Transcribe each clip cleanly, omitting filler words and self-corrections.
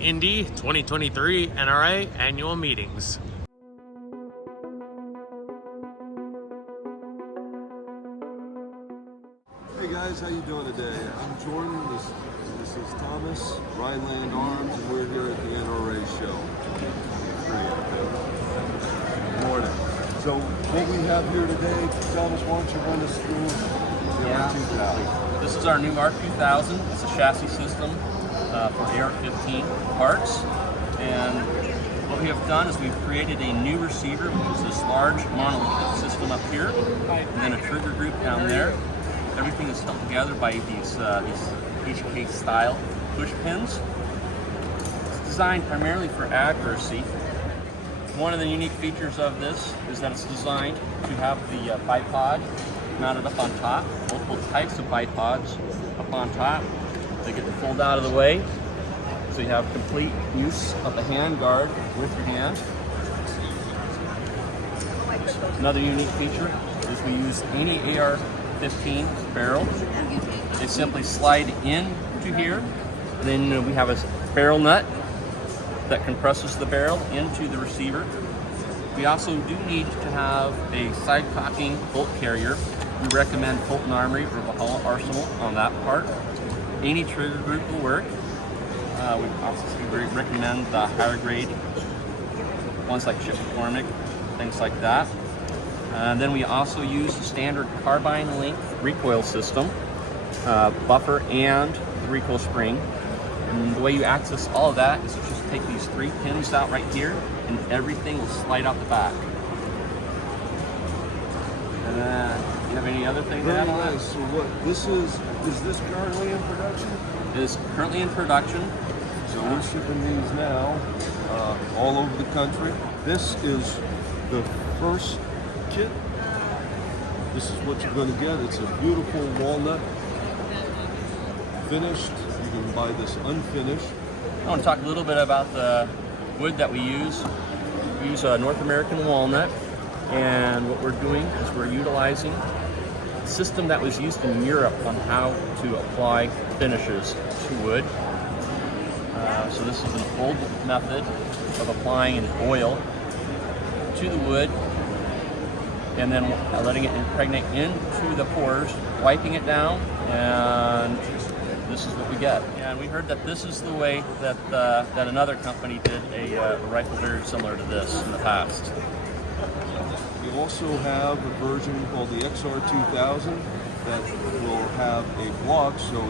Indy 2023 NRA Annual Meetings. Hey guys, how you doing today? I'm Jordan, this is Thomas, Rhineland Arms, and we're here at the NRA show. Morning. So what we have here today, Thomas, why don't you run us through the R2000? This is our new R2000. It's a chassis system for AR-15 parts. And what we have done is we've created a new receiver, which is this large monolithic system up here, and then a trigger group down there. Everything is held together by these HK style push pins. It's designed primarily for accuracy. One of the unique features of this is that it's designed to have the bipod mounted up on top, multiple types of bipods up on top. They get to fold out of the way, so you have complete use of the hand guard with your hand. Another unique feature is we use any AR-15 barrel. They simply slide into here. Then we have a barrel nut that compresses the barrel into the receiver. We also do need to have a side cocking bolt carrier. We recommend Fulton Armory or Valhalla Arsenal on that part. Any trigger group will work. We also recommend the higher grade ones like Chip McCormick, things like that. And then we also use the standard carbine length recoil system, buffer and the recoil spring. And the way you access all of that is to just take these 3 pins out right here, and everything will slide out the back. And then, do you have any other thing to add on that? So what, is this currently in production? It is currently in production. So we're shipping these now all over the country. This is the first kit. This is what you're going to get. It's a beautiful walnut finished. You can buy this unfinished. I want to talk a little bit about the wood that we use. We use a North American walnut, and what we're doing is we're utilizing a system that was used in Europe on how to apply finishes to wood. So this is an old method of applying an oil to the wood and then letting it impregnate into the pores, wiping it down, and this is what we get. And we heard that this is the way that that another company did a rifle very similar to this in the past. We also have a version called the XR2000 that will have a block, so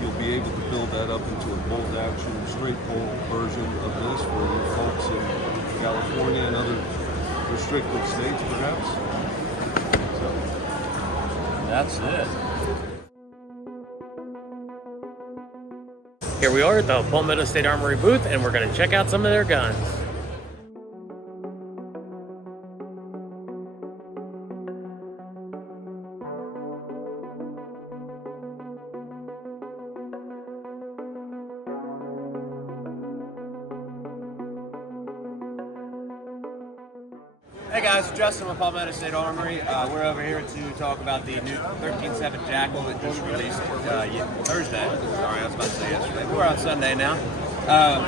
you'll be able to build that up into a bolt action, straight bolt version of this for you folks in California and other restricted states, perhaps. So that's it. Here we are at the Palmetto State Armory booth, and we're going to check out some of their guns. Hey guys, Justin with Palmetto State Armory. We're over here to talk about the new 13.7 Jackal that just released Thursday. Sorry, I was about to say yesterday. We're on Sunday now.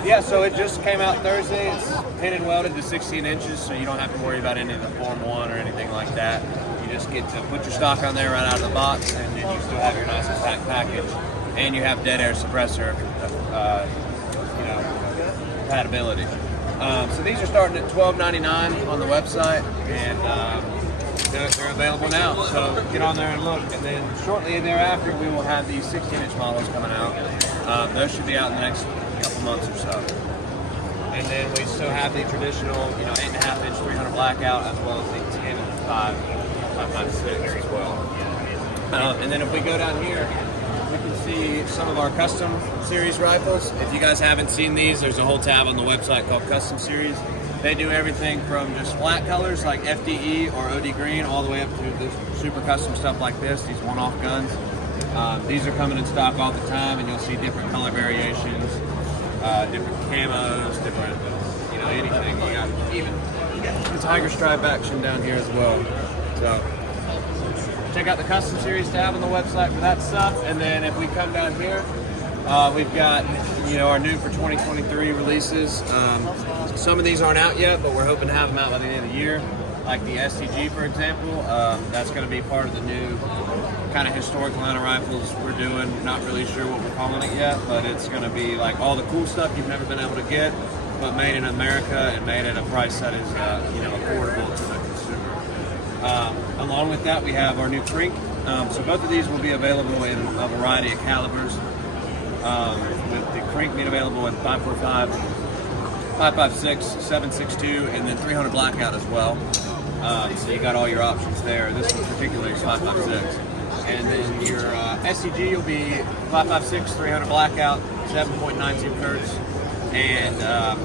Yeah, so it just came out Thursday. It's pin and welded to 16 inches, so you don't have to worry about any of the Form 1 or anything like that. You just get to put your stock on there right out of the box, and then you still have your nice compact package, and you have dead air suppressor, compatibility. So these are starting at $12.99 on the website, and they're available now. So get on there and look. And then shortly thereafter, we will have these 16-inch models coming out. Those should be out in the next couple months or so. And then we still have the traditional, 8.5-inch 300 blackout, as well as the 10 and 5.56 as well. And then if we go down here, we can see some of our custom series rifles. If you guys haven't seen these, there's a whole tab on the website called Custom Series. They do everything from just flat colors like FDE or OD green all the way up to the super custom stuff like this, these one-off guns. These are coming in stock all the time, and you'll see different color variations, different camos, different, anything. You got even the Tiger Stripe action down here as well. So check out the Custom Series tab on the website for that stuff. And then if we come down here, We've got, our new for 2023 releases. Some of these aren't out yet, but we're hoping to have them out by the end of the year. Like the STG, for example, that's going to be part of the new kind of historic line of rifles we're doing. Not really sure what we're calling it yet, but it's going to be like all the cool stuff you've never been able to get, but made in America and made at a price that is, affordable to the consumer. Along with that, we have our new Crink. So both of these will be available in a variety of calibers. With the Crink being available in 5.45, 5.56, 7.62, and then 300 blackout as well. So you got all your options there. This one particularly is 5.56. And then your SCG will be 5.56, 300 blackout, 7.92 hertz, and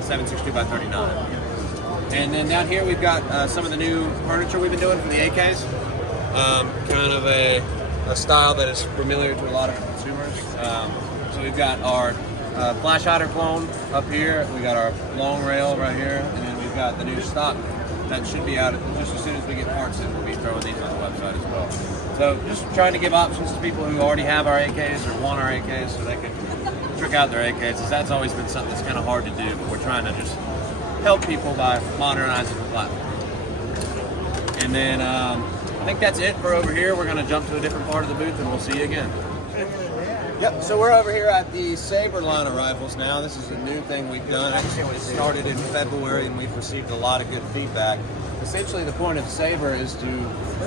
7.62 by 39. And then down here we've got some of the new furniture we've been doing for the AKs. Kind of a style that is familiar to a lot of consumers. So we've got our flash hider clone up here. We got our long rail right here, and then we've got the new stock that should be out just as soon as we get parts in. We'll be throwing these on the website as well. So just trying to give options to people who already have our AKs or want our AKs so they can trick out their AKs. Because that's always been something that's kind of hard to do, but we're trying to just help people by modernizing the platform. And then I think that's it for over here. We're going to jump to a different part of the booth, and we'll see you again. Yep, so we're over here at the Saber line of rifles now. This is a new thing we've done. Actually, it started in February, and we've received a lot of good feedback. Essentially, the point of Saber is to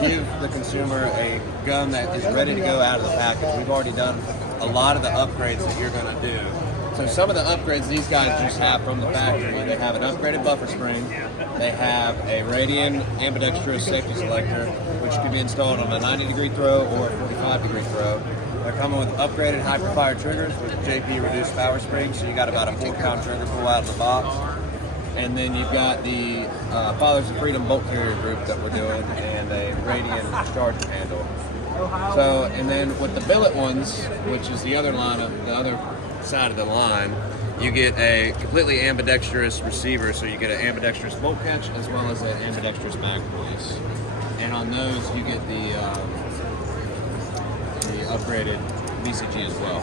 give the consumer a gun that is ready to go out of the package. We've already done a lot of the upgrades that you're going to do. So some of the upgrades these guys just have from the factory, they have an upgraded buffer spring, they have a Radian ambidextrous safety selector, which can be installed on a 90-degree throw or a 45-degree throw. They're coming with upgraded hyperfire triggers with JP reduced power springs, so you got about a 4-pound trigger pull out of the box. And then you've got the Fathers of Freedom bolt carrier group that we're doing, and a Radian charger handle. So, and then with the billet ones, which is the other line of the other side of the line, you get a completely ambidextrous receiver, so you get an ambidextrous bolt catch as well as an ambidextrous mag release. And on those, you get the upgraded BCG as well.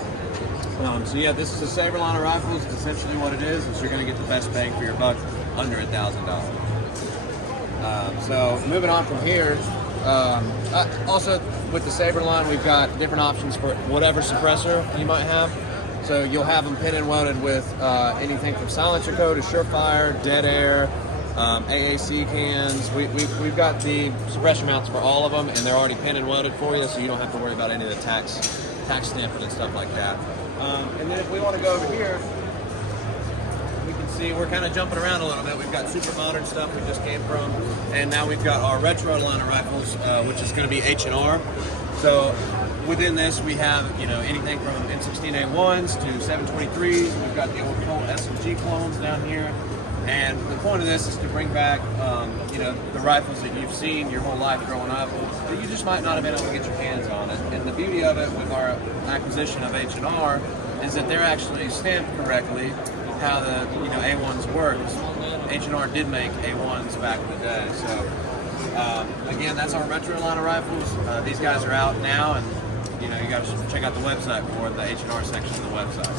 So yeah, this is a Saber line of rifles. Essentially what it is you're going to get the best bang for your buck under $1,000. So moving on from here, also with the Saber line, we've got different options for whatever suppressor you might have. So you'll have them pin and welded with anything from silencer code to Surefire, dead air, AAC cans. We've got the suppression mounts for all of them, and they're already pin and welded for you, so you don't have to worry about any of the tax stamping and stuff like that. And then if we want to go over here, we can see we're kind of jumping around a little bit. We've got super modern stuff we just came from, and now we've got our retro line of rifles, which is going to be H&R. So within this, we have anything from N16A1s to 723s. We've got the old Colt SMG clones down here. And the point of this is to bring back, the rifles that you've seen your whole life growing up, that you just might not have been able to get your hands on it. And the beauty of it with our acquisition of H&R is that they're actually stamped correctly how the A1s work. H&R did make A1s back in the day. So again, that's our retro line of rifles. These guys are out now, and you got to check out the website for the H&R section of the website.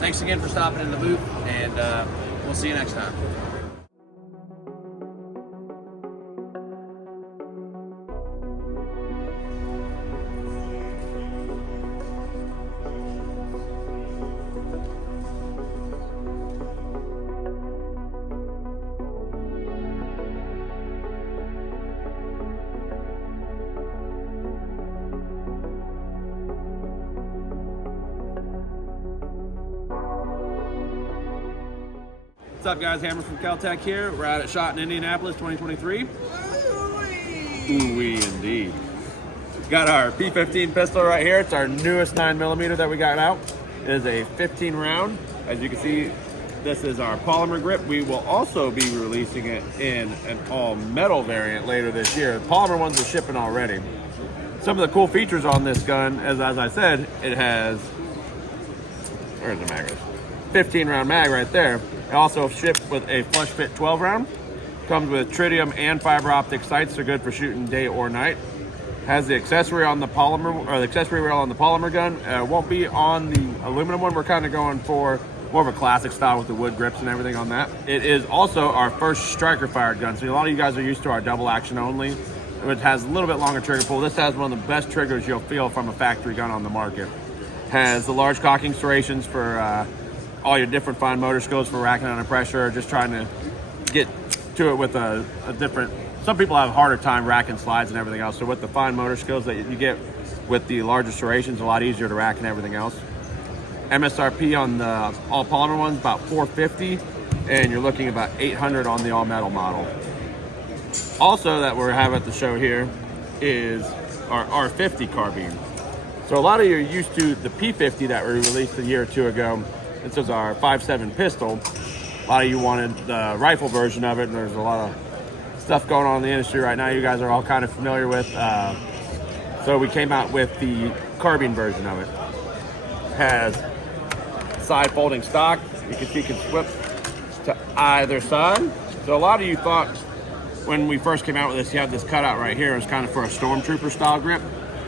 Thanks again for stopping in the booth, and we'll see you next time. What's up, guys? Hammer from Kel-tec here. We're out at SHOT in Indianapolis 2023. Ooh-wee indeed. Got our P15 pistol right here. It's our newest 9mm that we got out. It is a 15 round. As you can see, this is our polymer grip. We will also be releasing it in an all metal variant later this year. The polymer ones are shipping already. Some of the cool features on this gun, as I said, it has, where's the mag? 15 round mag right there. It also shipped with a flush fit 12 round. Comes with tritium and fiber optic sights. They're good for shooting day or night. Has the accessory on the polymer, or the accessory rail on the polymer gun. It won't be on the aluminum one. We're kind of going for more of a classic style with the wood grips and everything on that. It is also our first striker fired gun. So a lot of you guys are used to our double action only, which has a little bit longer trigger pull. This has one of the best triggers you'll feel from a factory gun on the market. Has the large cocking serrations for all your different fine motor skills for racking under pressure, or just trying to get to it with a different. Some people have a harder time racking slides and everything else. So with the fine motor skills that you get with the larger serrations, a lot easier to rack and everything else. MSRP on the all polymer ones about $450, and you're looking about $800 on the all metal model. Also that we have at the show here is our R50 carbine. So a lot of you are used to the P50 that we released a year or two ago. This is our 5.7 pistol. A lot of you wanted the rifle version of it, and there's a lot of stuff going on in the industry right now you guys are all kind of familiar with. So we came out with the carbine version of it. Has side folding stock. You can see it can flip to either side. So a lot of you thought when we first came out with this, you had this cutout right here. It was kind of for a stormtrooper style grip,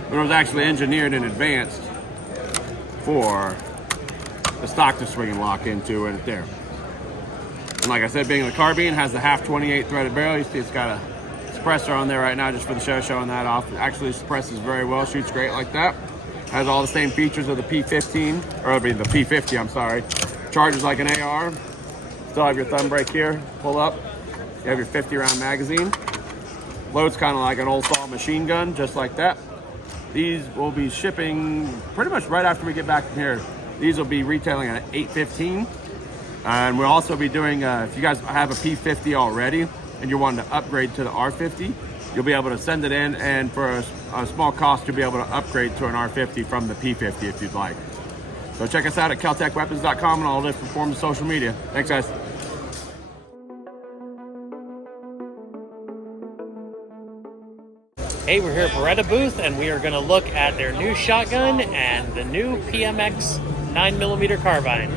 but it was actually engineered in advance for the stock to swing and lock into and there. And like I said, being the carbine, has the half 28 threaded barrel. You see it's got a suppressor on there right now just for the show, showing that off. It actually suppresses very well, shoots great like that. Has all the same features of the P15, or I mean the P50, I'm sorry. Charges like an AR. Still have your thumb brake here, pull up. You have your 50 round magazine. Loads kind of like an old saw machine gun, just like that. These will be shipping pretty much right after we get back from here. These will be retailing at $815. And we'll also be doing, if you guys have a P50 already and you're wanting to upgrade to the R50, you'll be able to send it in, and for a small cost, you'll be able to upgrade to an R50 from the P50 if you'd like. So check us out at keltecweapons.com and all different forms of social media. Thanks, guys. Hey, we're here at Beretta booth, and we are going to look at their new shotgun and the new PMX 9mm carbine.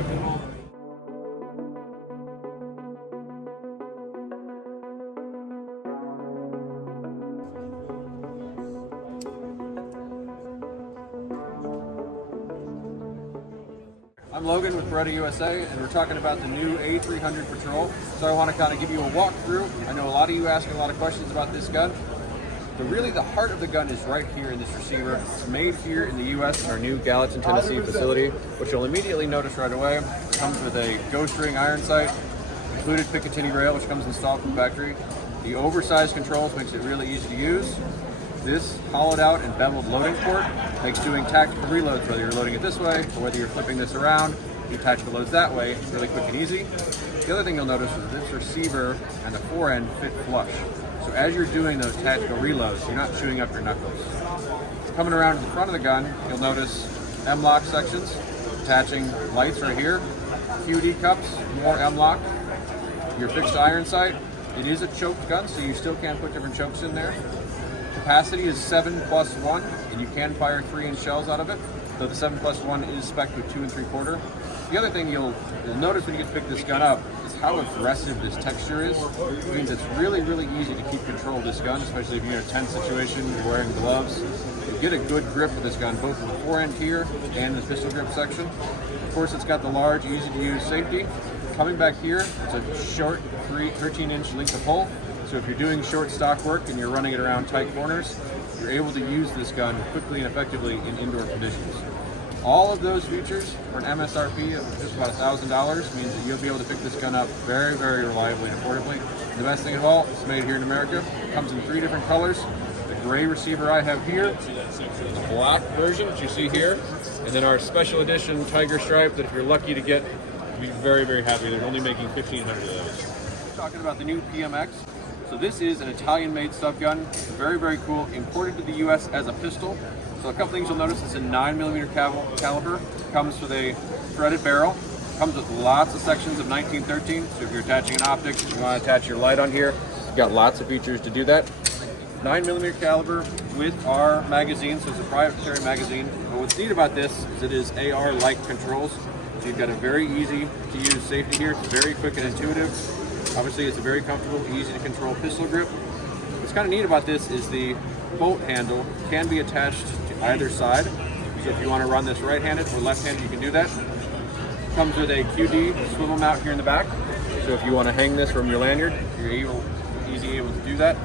I'm Logan with Beretta USA, and we're talking about the new A300 Patrol. So I want to kind of give you a walkthrough. I know a lot of you asking a lot of questions about this gun. But really the heart of the gun is right here in this receiver. It's made here in the US in our new Gallatin, Tennessee facility, which you'll immediately notice right away. It comes with a ghost ring iron sight, included Picatinny rail, which comes installed from factory. The oversized controls makes it really easy to use. This hollowed out and beveled loading port makes doing tactical reloads, whether you're loading it this way or whether you're flipping this around, you tactical loads that way, really quick and easy. The other thing you'll notice is this receiver and the forend fit flush. So as you're doing those tactical reloads, you're not chewing up your knuckles. Coming around to the front of the gun, you'll notice M-lock sections, attaching lights right here, QD cups, more M-lock, your fixed iron sight. It is a choked gun, so you still can put different chokes in there. Capacity is 7+1, and you can fire 3-inch shells out of it, though the 7+1 is spec'd with 2 3/4. The other thing you'll notice when you get to pick this gun up is how aggressive this texture is. It means it's really, really easy to keep control of this gun, especially if you're in a tense situation, you're wearing gloves. You get a good grip with this gun, both in the forend here and the pistol grip section. Of course, it's got the large, easy-to-use safety. Coming back here, it's a short 13-inch length of pull. So if you're doing short stock work and you're running it around tight corners, you're able to use this gun quickly and effectively in indoor conditions. All of those features for an MSRP of just about $1,000 means that you'll be able to pick this gun up very, very reliably and affordably. And the best thing of all, it's made here in America. It comes in 3 different colors. The gray receiver I have here, the black version that you see here, and then our special edition tiger stripe that if you're lucky to get, you'll be very, very happy. They're only making 1,500 of those. Talking about the new PMX. So this is an Italian-made stub gun. Very, very cool. Imported to the U.S. as a pistol. So a couple things you'll notice, it's a 9mm caliber. Comes with a threaded barrel. Comes with lots of sections of 1913. So if you're attaching an optic, you want to attach your light on here, you've got lots of features to do that. 9mm caliber with our magazine, so it's a proprietary magazine. But what's neat about this is it is AR-like controls. So you've got a very easy to use safety here. It's very quick and intuitive. Obviously, it's a very comfortable, easy to control pistol grip. what's kind of neat about this is the bolt handle can be attached to either side. So if you want to run this right-handed or left-handed, you can do that. Comes with a QD swivel mount here in the back. So if you want to hang this from your lanyard, you're easy able to do that.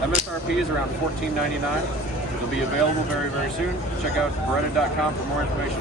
MSRP is around $14.99. It'll be available very, very soon. Check out Beretta.com for more information.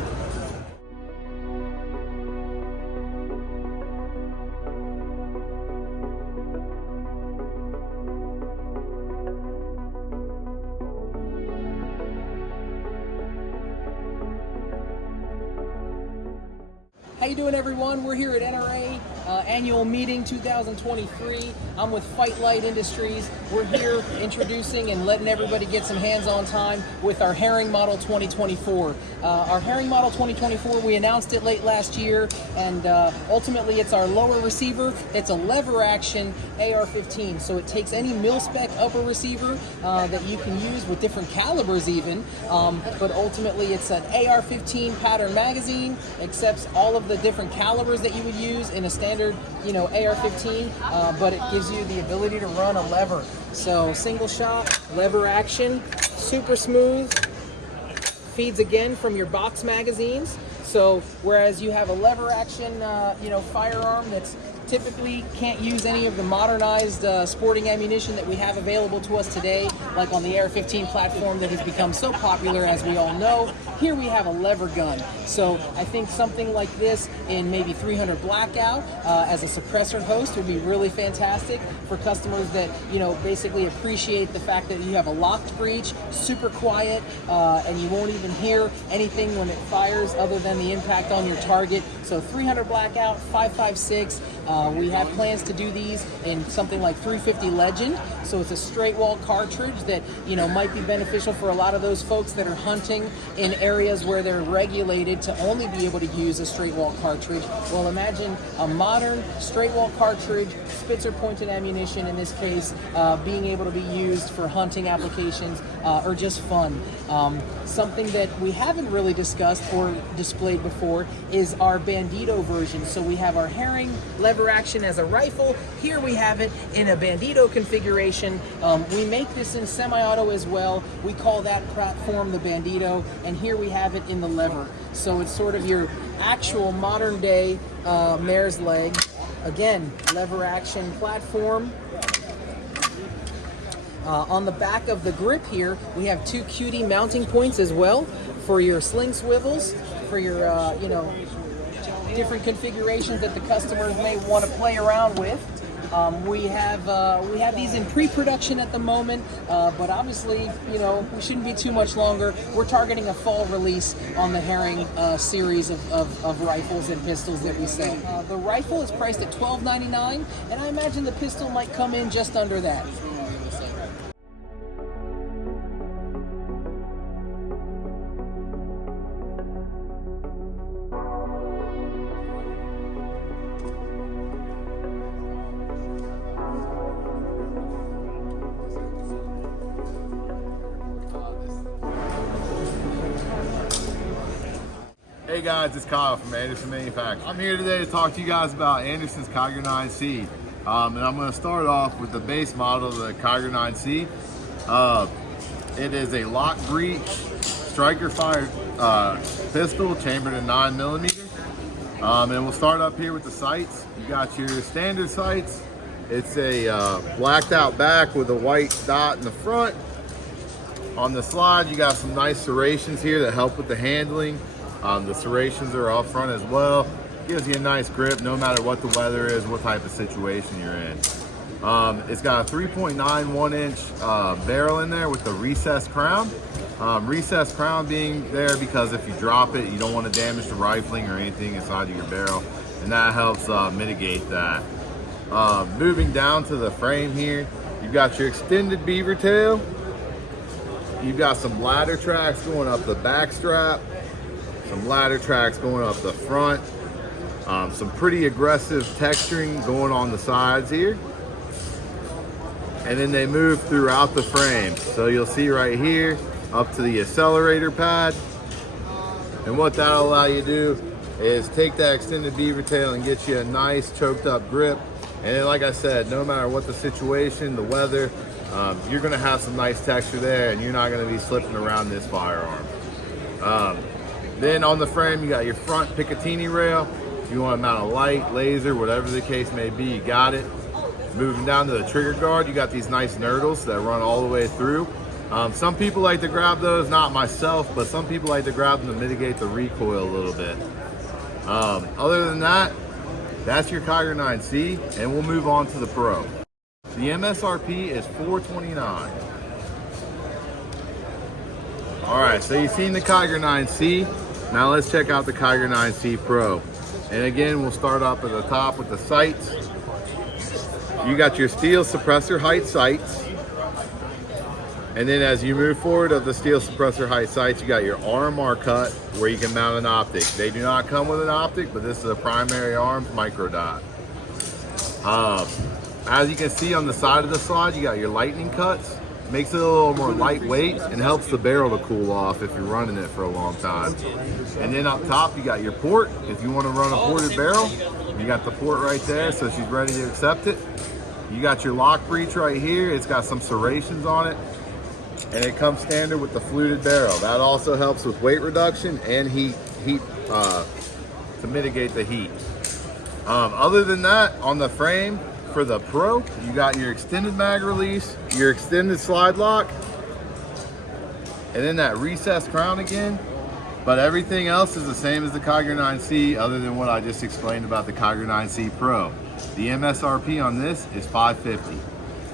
How you doing, everyone? We're here at NRA Annual Meeting 2023. I'm with Fightlite Industries. We're here introducing and letting everybody get some hands-on time with our Herring Model 2024. Our Herring Model 2024, we announced it late last year, and ultimately it's our lower receiver. It's a lever action AR-15, so it takes any mil-spec upper receiver that you can use with different calibers even, but ultimately it's an AR-15 pattern magazine, accepts all of the different calibers that you would use in a standard, AR-15, but it gives you the ability to run a lever. So single shot, lever action, super smooth, feeds again from your box magazines. So whereas you have a lever action, firearm that's typically can't use any of the modernized sporting ammunition that we have available to us today, like on the AR-15 platform that has become so popular, as we all know. Here we have a lever gun. So I think something like this in maybe 300 blackout as a suppressor host would be really fantastic for customers that, basically appreciate the fact that you have a locked breech, super quiet, and you won't even hear anything when it fires other than the impact on your target. So 300 blackout, 5.56. We have plans to do these in something like 350 Legend, so it's a straight wall cartridge that might be beneficial for a lot of those folks that are hunting in areas where they're regulated to only be able to use a straight wall cartridge. Well, imagine a modern straight wall cartridge, Spitzer pointed ammunition in this case, being able to be used for hunting applications or just fun. Something that we haven't really discussed or displayed before is our Bandito version. So we have our Herring lever action as a rifle. Here we have it in a Bandito configuration. We make this in semi-auto as well. We call that platform the Bandito, and here we have it in the lever. So it's sort of your actual modern day mare's leg. Again, lever action platform. On the back of the grip here, we have two QD mounting points as well for your sling swivels, for your, different configurations that the customers may want to play around with. We have these in pre-production at the moment, but obviously, we shouldn't be too much longer. We're targeting a fall release on the Herring series of rifles and pistols that we sell. The rifle is priced at $12.99, and I imagine the pistol might come in just under that. Hey guys, it's Kyle from Anderson Manufacturing. I'm here today to talk to you guys about Anderson's Kiger 9C. And I'm going to start off with the base model of the Kiger 9C. It is a lock breech striker fired pistol chambered in 9mm. And we'll start up here with the sights. You got your standard sights. It's a blacked out back with a white dot in the front. On the slide, you got some nice serrations here that help with the handling. The serrations are up front as well. Gives you a nice grip no matter what the weather is, what type of situation you're in. It's got a 3.91 inch barrel in there with the recessed crown. Recessed crown being there because if you drop it, you don't want to damage the rifling or anything inside of your barrel, and that helps mitigate that. Moving down to the frame here, you've got your extended beaver tail. You've got some ladder tracks going up the back strap. Some ladder tracks going up the front, some pretty aggressive texturing going on the sides here, and then they move throughout the frame. So you'll see right here up to the accelerator pad, and what that'll allow you to do is take that extended beaver tail and get you a nice choked up grip. And then, like I said, no matter what the situation, the weather, you're going to have some nice texture there, and you're not going to be slipping around this firearm. Then on the frame, you got your front Picatinny rail. If you want to mount a light, laser, whatever the case may be, you got it. Moving down to the trigger guard, you got these nice nurdles that run all the way through. Some people like to grab those, not myself, but some people like to grab them to mitigate the recoil a little bit. Other than that, that's your Kiger 9C, and we'll move on to the Pro. The MSRP is $429. All right, so you've seen the Kiger 9C. Now let's check out the Kiger 9C Pro. And again, we'll start up at the top with the sights. You got your steel suppressor height sights. And then as you move forward of the steel suppressor height sights, you got your RMR cut where you can mount an optic. They do not come with an optic, but this is a primary arm micro dot. As you can see on the side of the slide, you got your lightning cuts. Makes it a little more lightweight and helps the barrel to cool off if you're running it for a long time. And then up top, you got your port. If you want to run a ported barrel, you got the port right there, so she's ready to accept it. You got your lock breech right here. It's got some serrations on it. And it comes standard with the fluted barrel. That also helps with weight reduction and heat to mitigate the heat. Other than that, on the frame for the Pro, you got your extended mag release, your extended slide lock, and then that recessed crown again. But everything else is the same as the Kiger 9C, other than what I just explained about the Kiger 9C Pro. The MSRP on this is $550.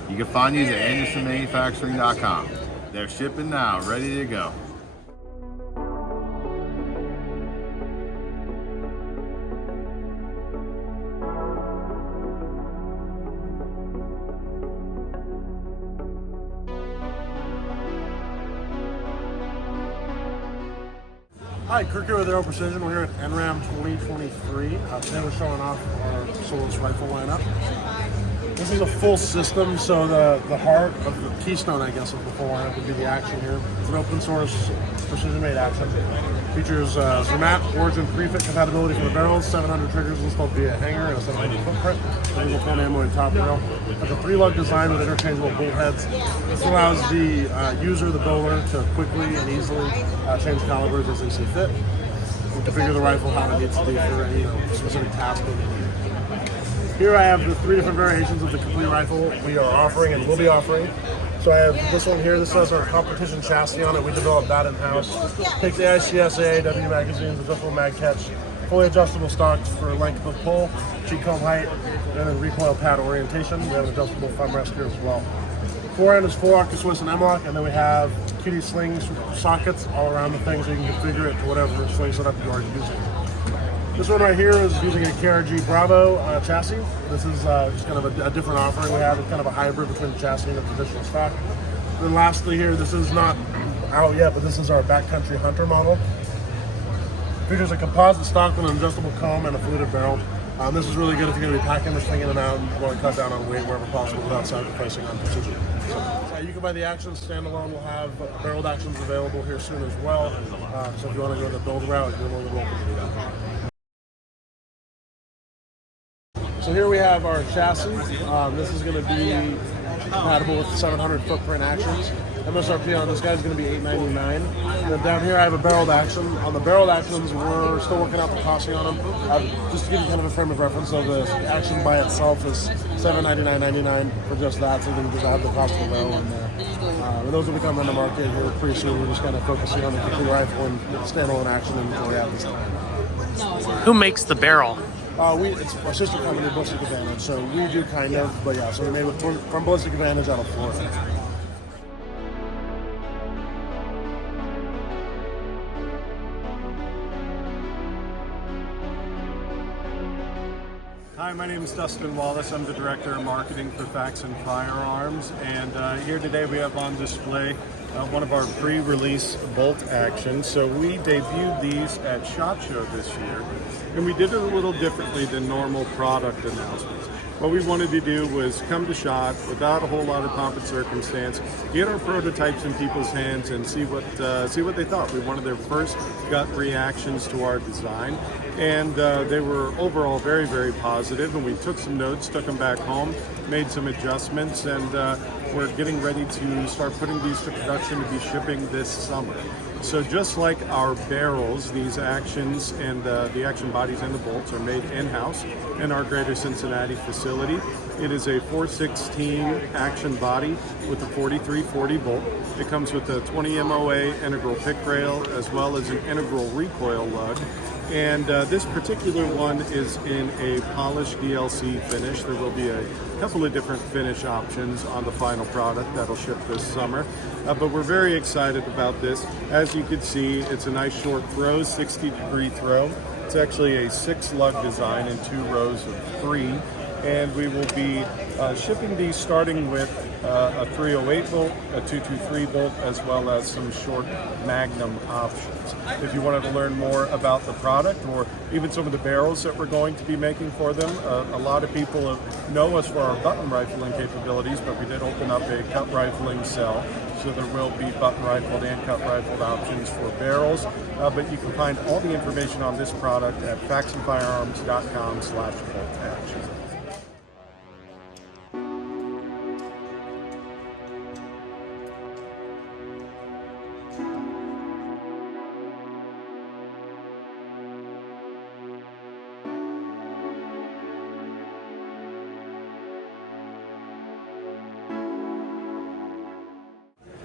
You can find these at AndersonManufacturing.com. They're shipping now, ready to go. Hi, Kirk here with Aero Precision. We're here at NRAAM 2023. Today we're showing off our Solus rifle lineup. This is a full system, so the heart of the keystone, I guess, of the full lineup would be the action here. It's an open source, precision-made action. Features Zermatt origin prefit compatibility for the barrels, 700 triggers installed via hanger, and a 700 footprint. Single twin ammo top rail. Has a 3-lug design with interchangeable bolt heads. This allows the user, the builder, to quickly and easily change calibers as they see fit. And configure the rifle how it needs to be for any specific task they need. Here I have the 3 different variations of the complete rifle we are offering and will be offering. So I have this one here. This has our competition chassis on it. We developed that in-house. Takes AICS, AAW magazines, adjustable mag catch, fully adjustable stocks for length of pull, cheek comb height, and then recoil pad orientation. We have an adjustable thumb rest here as well. Forend is 4-lock to Swiss and M-lock, and then we have QD slings sockets all around the thing so you can configure it to whatever sling setup you are using. This one right here is using a KRG Bravo chassis. This is just kind of a different offering we have. It's kind of a hybrid between the chassis and the traditional stock. And then lastly here, this is not out yet, but this is our Backcountry Hunter model. Features a composite stock with an adjustable comb and a fluted barrel. This is really good if you're going to be packing this thing in and out and want to cut down on weight wherever possible without sacrificing on precision. So, you can buy the actions standalone. We'll have barreled actions available here soon as well. So if you want to go the build route, you're more than welcome to do that. So here we have our chassis. This is going to be compatible with 700 footprint actions. MSRP on this guy is going to be $899. And then down here I have a barreled action. On the barreled actions, we're still working out the costing on them. Just to give you kind of a frame of reference, so the action by itself is $799.99 for just that, so you can just add the cost of the barrel in there. And those will be coming on the market here pretty soon. We're just kind of focusing on the complete rifle and standalone action inventory at this time. Who makes the barrel? It's our sister company, Ballistic Advantage, so we do kind of, but yeah, so we made it from Ballistic Advantage out of Florida. Hi, my name is Dustin Wallace. I'm the Director of Marketing for Faxon Firearms, and here today we have on display one of our pre-release bolt actions. So we debuted these at SHOT Show this year, and we did it a little differently than normal product announcements. What we wanted to do was come to SHOT without a whole lot of pomp and circumstance, get our prototypes in people's hands and see what they thought. We wanted their first gut reactions to our design, and they were overall very, very positive. And we took some notes, took them back home, made some adjustments, and we're getting ready to start putting these to production to be shipping this summer. So just like our barrels, these actions and the action bodies and the bolts are made in-house in our Greater Cincinnati facility. It is a 416 action body with a 4340 bolt. It comes with a 20 MOA integral pick rail as well as an integral recoil lug. And this particular one is in a polished DLC finish. There will be a couple of different finish options on the final product that'll ship this summer. But we're very excited about this. As you can see, it's a nice short throw, 60-degree throw. It's actually a 6-lug design in 2 rows of 3. And we will be shipping these starting with a 308 bolt, a 223 bolt, as well as some short Magnum options. If you wanted to learn more about the product or even some of the barrels that we're going to be making for them, a lot of people know us for our button rifling capabilities, but we did open up a cut rifling cell. So there will be button rifled and cut rifled options for barrels, but you can find all the information on this product at faxonfirearms.com/bolt-action.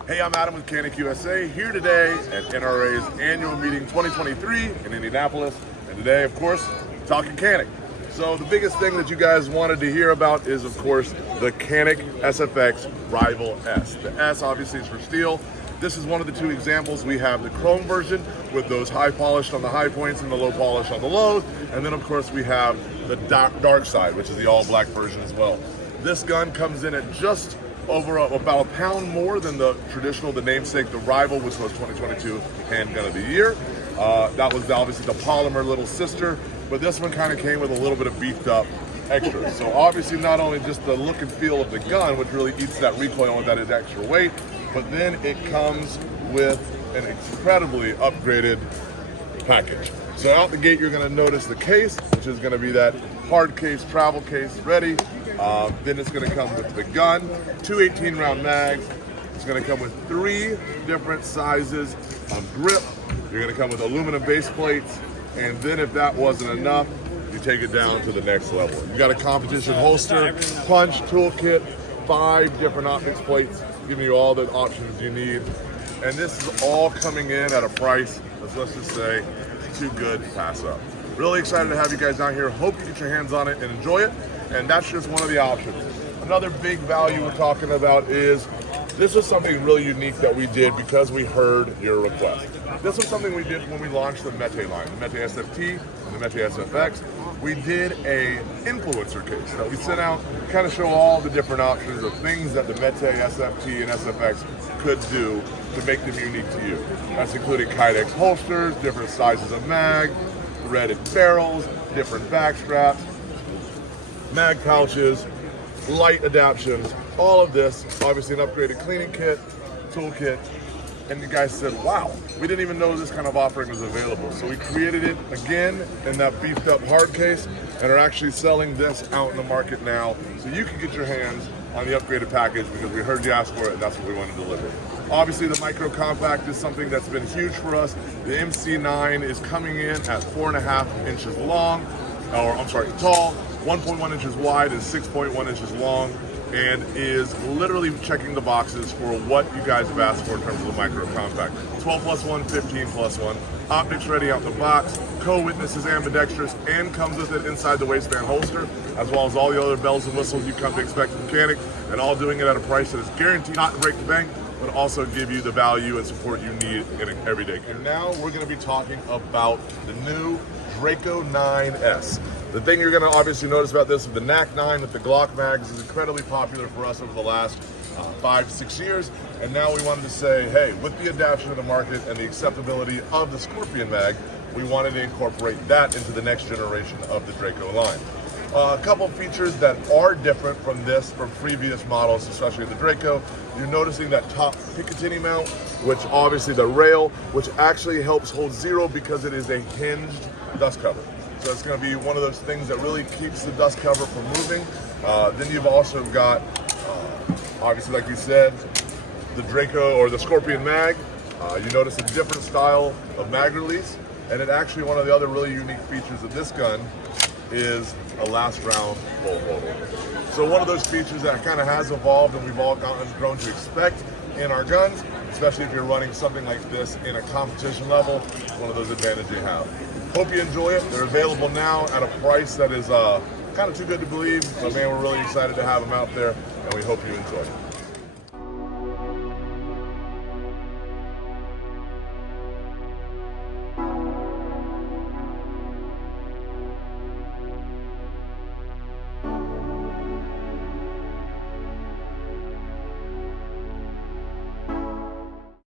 Hey, I'm Adam with Canik USA, here today at NRA's Annual Meeting 2023 in Indianapolis. And today, of course, talking Canik. So the biggest thing that you guys wanted to hear about is, of course, the Canik SFX Rival S. The S obviously is for steel. This is one of the 2 examples. We have the chrome version with those high polished on the high points and the low polish on the lows. And then, of course, we have the dark side, which is the all black version as well. This gun comes in at just over about a pound more than the traditional, the namesake, the Rival, which was 2022 Handgun of the Year. That was obviously the polymer little sister, but this one kind of came with a little bit of beefed up extra. So obviously not only just the look and feel of the gun, which really eats that recoil and that extra weight, but then it comes with an incredibly upgraded package. So out the gate, you're going to notice the case, which is going to be that hard case, travel case ready. Then it's going to come with the gun, 2 18-round mags. It's going to come with 3 different sizes of grip. You're going to come with aluminum base plates. And then if that wasn't enough, you take it down to the next level. You got a competition holster, punch, toolkit, 5 different optics plates, giving you all the options you need. And this is all coming in at a price that's, let's just say, too good to pass up. Really excited to have you guys down here. Hope you get your hands on it and enjoy it. And that's just one of the options. Another big value we're talking about is this was something really unique that we did because we heard your request. This was something we did when we launched the Mete line, the Mete SFT and the Mete SFX. We did a influencer case that we sent out to kind of show all the different options of things that the Mete SFT and SFX could do to make them unique to you. That's including Kydex holsters, different sizes of mag, threaded barrels, different back straps, mag pouches, light adaptions, all of this, obviously an upgraded cleaning kit, toolkit, and you guys said, wow, we didn't even know this kind of offering was available. So we created it again in that beefed up hard case and are actually selling this out in the market now so you can get your hands on the upgraded package because we heard you ask for it and that's what we want to deliver. Obviously the micro compact is something that's been huge for us. The MC9 is coming in at 4.5 inches long, tall, 1.1 inches wide and 6.1 inches long, and is literally checking the boxes for what you guys have asked for in terms of the micro compact. 12+1, 15+1, optics ready out the box, co-witness is ambidextrous and comes with it inside the waistband holster, as well as all the other bells and whistles you come to expect from Canik, and all doing it at a price that is guaranteed not to break the bank, but also give you the value and support you need in an everyday care. Now we're going to be talking about the new Draco 9S. The thing you're going to obviously notice about this is the NAC 9 with the Glock mags is incredibly popular for us over the last 5-6 years, and now we wanted to say, hey, with the adaptation of the market and the acceptability of the Scorpion mag, we wanted to incorporate that into the next generation of the Draco line. A couple features that are different from previous models, especially the Draco. You're noticing that top Picatinny mount, which obviously the rail, which actually helps hold zero because it is a hinged dust cover. So it's going to be one of those things that really keeps the dust cover from moving. Then you've also got, obviously, like you said, the Draco or the Scorpion mag. You notice a different style of mag release, and it actually, one of the other really unique features of this gun is a last round bolt holder. So one of those features that kind of has evolved and we've all grown to expect in our guns, especially if you're running something like this in a competition level, one of those advantages you have. Hope you enjoy it. They're available now at a price that is kind of too good to believe, but man, we're really excited to have them out there, and we hope you enjoy it.